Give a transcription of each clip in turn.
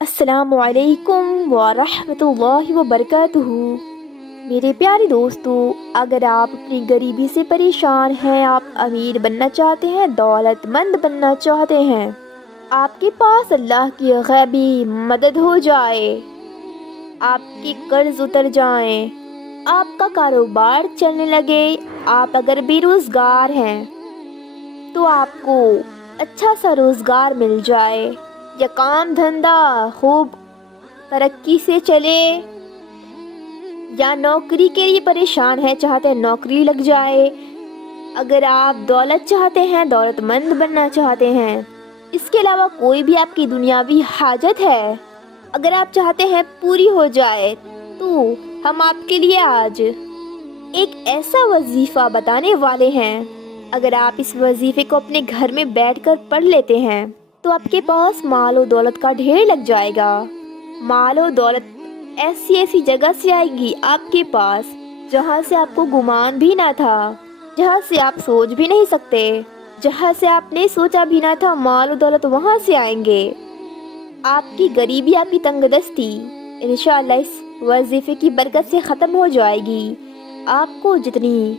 السلام علیکم ورحمۃ اللہ وبرکاتہ۔ میرے پیارے دوستو، اگر آپ اپنی غریبی سے پریشان ہیں، آپ امیر بننا چاہتے ہیں، دولت مند بننا چاہتے ہیں، آپ کے پاس اللہ کی غیبی مدد ہو جائے، آپ کے قرض اتر جائیں، آپ کا کاروبار چلنے لگے، آپ اگر بے روزگار ہیں تو آپ کو اچھا سا روزگار مل جائے، یا کام دھندہ خوب ترقی سے چلے، یا نوکری کے لیے پریشان ہیں، چاہتے ہیں نوکری لگ جائے، اگر آپ دولت چاہتے ہیں، دولت مند بننا چاہتے ہیں، اس کے علاوہ کوئی بھی آپ کی دنیاوی حاجت ہے، اگر آپ چاہتے ہیں پوری ہو جائے، تو ہم آپ کے لیے آج ایک ایسا وظیفہ بتانے والے ہیں۔ اگر آپ اس وظیفے کو اپنے گھر میں بیٹھ کر پڑھ لیتے ہیں تو آپ کے پاس مال و دولت کا ڈھیر لگ جائے گا۔ مال و دولت ایسی جگہ سے آئے گی آپ کے پاس جہاں سے آپ کو گمان بھی نہ تھا، جہاں سے آپ سوچ بھی نہیں سکتے، جہاں سے آپ نے سوچا بھی نہ تھا مال و دولت وہاں سے آئیں گے۔ آپ کی غریبی، آپ کی تنگ دستی انشاءاللہ اس وظیفے کی برکت سے ختم ہو جائے گی۔ آپ کو جتنی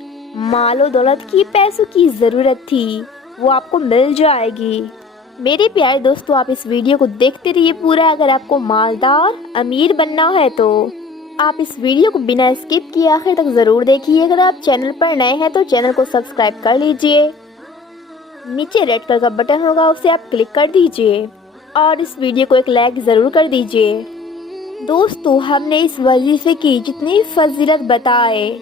مال و دولت کی، پیسوں کی ضرورت تھی، وہ آپ کو مل جائے گی۔ میرے پیارے دوستو، آپ اس ویڈیو کو دیکھتے رہیے پورا۔ اگر آپ کو مالدار امیر بننا ہے تو آپ اس ویڈیو کو بنا اسکپ کیے آخر تک ضرور دیکھیے۔ اگر آپ چینل پر نئے ہیں تو چینل کو سبسکرائب کر لیجئے، نیچے ریڈ کلر کا بٹن ہوگا، اسے آپ کلک کر دیجئے اور اس ویڈیو کو ایک لائک ضرور کر دیجئے۔ دوستو، ہم نے اس وظیفے کی جتنی فضیلت بتائے،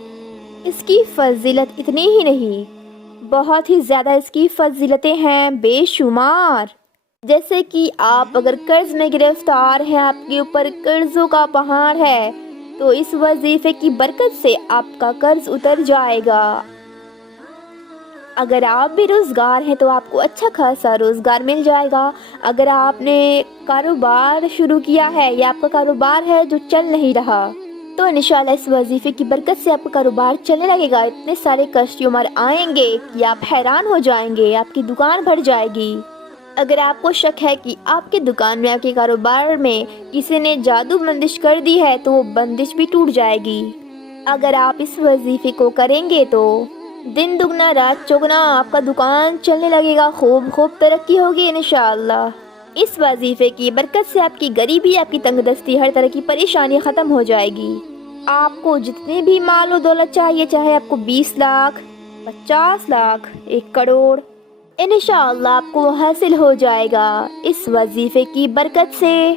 اس کی فضیلت اتنی ہی نہیں، بہت ہی زیادہ اس کی فضیلتیں ہیں، بے شمار۔ جیسے کہ آپ اگر قرض میں گرفتار ہیں، آپ کے اوپر قرضوں کا پہاڑ ہے، تو اس وظیفے کی برکت سے آپ کا قرض اتر جائے گا۔ اگر آپ بے روزگار ہیں تو آپ کو اچھا خاصا روزگار مل جائے گا۔ اگر آپ نے کاروبار شروع کیا ہے یا آپ کا کاروبار ہے جو چل نہیں رہا، تو انشاءاللہ اس وظیفے کی برکت سے آپ کا کاروبار چلنے لگے گا۔ اتنے سارے کسٹمر آئیں گے کہ آپ حیران ہو جائیں گے، آپ کی دکان بھر جائے گی۔ اگر آپ کو شک ہے کہ آپ کی دکان میں، آپ کے کاروبار میں کسی نے جادو بندش کر دی ہے، تو وہ بندش بھی ٹوٹ جائے گی۔ اگر آپ اس وظیفے کو کریں گے تو دن دگنا رات چوگنا آپ کا دکان چلنے لگے گا، خوب ترقی ہوگی انشاءاللہ۔ اس وظیفے کی برکت سے آپ کی غریبی، آپ کی تنگ دستی، ہر طرح کی پریشانی ختم ہو جائے گی۔ آپ کو جتنے بھی مال و دولت چاہیے، چاہے آپ کو 20 لاکھ، 50 لاکھ، 1 کروڑ، انشاءاللہ آپ کو حاصل ہو جائے گا۔ اس وظیفے کی برکت سے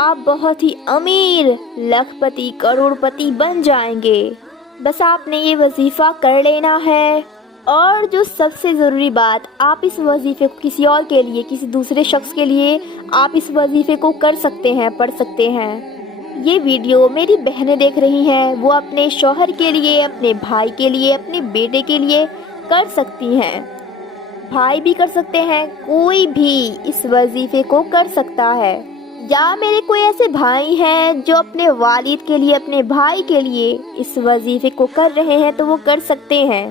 آپ بہت ہی امیر، لاکھ پتی، کروڑ پتی بن جائیں گے۔ بس آپ نے یہ وظیفہ کر لینا ہے۔ اور جو سب سے ضروری بات، آپ اس وظیفے کو کسی اور کے لیے، کسی دوسرے شخص کے لیے آپ اس وظیفے کو کر سکتے ہیں، پڑھ سکتے ہیں۔ یہ ویڈیو میری بہنیں دیکھ رہی ہیں، وہ اپنے شوہر کے لیے، اپنے بھائی کے لیے، اپنے بیٹے کے لیے کر سکتی ہیں۔ بھائی بھی کر سکتے ہیں، کوئی بھی اس وظیفے کو کر سکتا ہے۔ یا میرے کوئی ایسے بھائی ہیں جو اپنے والد کے لیے، اپنے بھائی کے لیے اس وظیفے کو کر رہے ہیں، تو وہ کر سکتے ہیں۔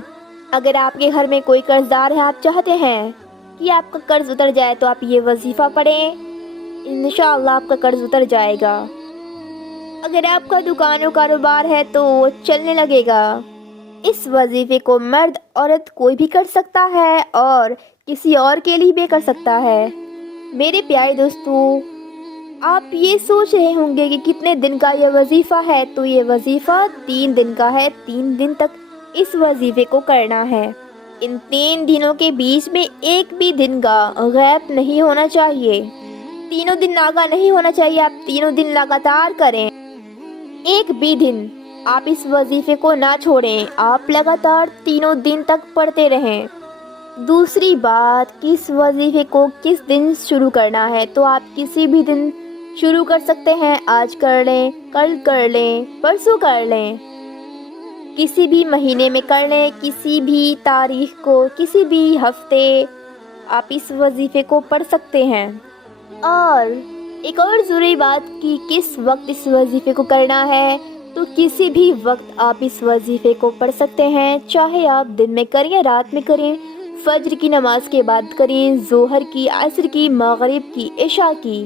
اگر آپ کے گھر میں کوئی قرض دار ہے، آپ چاہتے ہیں کہ آپ کا قرض اتر جائے، تو آپ یہ وظیفہ پڑھیں، انشاءاللہ آپ کا قرض اتر جائے گا۔ اگر آپ کا دکان و کاروبار ہے تو وہ چلنے لگے گا۔ اس وظیفے کو مرد عورت کوئی بھی کر سکتا ہے اور کسی اور کے لیے بھی کر سکتا ہے۔ میرے پیارے دوستو، آپ یہ سوچ رہے ہوں گے کہ کتنے دن کا یہ وظیفہ ہے، تو یہ وظیفہ 3 دن کا ہے۔ 3 دن تک اس وظیفے کو کرنا ہے۔ ان 3 دنوں کے بیچ میں ایک بھی دن کا غیب نہیں ہونا چاہیے، تینوں دن ناغا نہیں ہونا چاہیے۔ آپ تینوں دن لگاتار کریں، ایک بھی دن آپ اس وظیفے کو نہ چھوڑیں، آپ لگاتار تینوں دن تک پڑھتے رہیں۔ دوسری بات کہ اس وظیفے کو کس دن شروع کرنا ہے، تو آپ کسی بھی دن شروع کر سکتے ہیں۔ آج کر لیں، کل کر لیں، پرسوں کر لیں، کسی بھی مہینے میں کر لیں، کسی بھی تاریخ کو، کسی بھی ہفتے آپ اس وظیفے کو پڑھ سکتے ہیں۔ اور ایک اور ضروری بات کہ کس وقت اس وظیفے کو کرنا ہے، تو کسی بھی وقت آپ اس وظیفے کو پڑھ سکتے ہیں، چاہے آپ دن میں کریں یا رات میں کریں، فجر کی نماز کے بعد کریں، ظہر کی، عصر کی، مغرب کی، عشاء کی،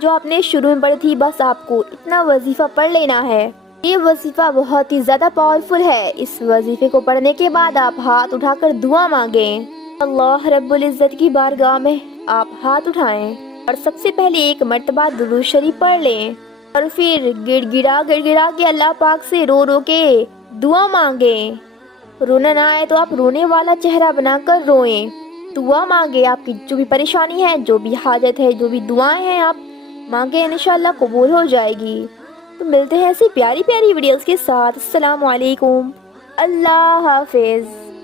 جو آپ نے شروع میں پڑھی تھی، بس آپ کو اتنا وظیفہ پڑھ لینا ہے۔ یہ وظیفہ بہت ہی زیادہ پاورفل ہے۔ اس وظیفے کو پڑھنے کے بعد آپ ہاتھ اٹھا کر دعا مانگیں، اللہ رب العزت کی بارگاہ میں آپ ہاتھ اٹھائیں اور سب سے پہلے ایک مرتبہ درود شریف پڑھ لیں، اور پھر گڑ گڑا کے اللہ پاک سے رو رو کے دعا مانگیں۔ رونا نہ آئے تو آپ رونے والا چہرہ بنا کر روئیں، دعا مانگے۔ آپ کی جو بھی پریشانی ہے، جو بھی حاجت ہے، جو بھی دعائیں ہیں آپ مانگے، انشاءاللہ قبول ہو جائے گی۔ تو ملتے ہیں ایسی پیاری پیاری ویڈیوز کے ساتھ۔ السلام علیکم، اللہ حافظ۔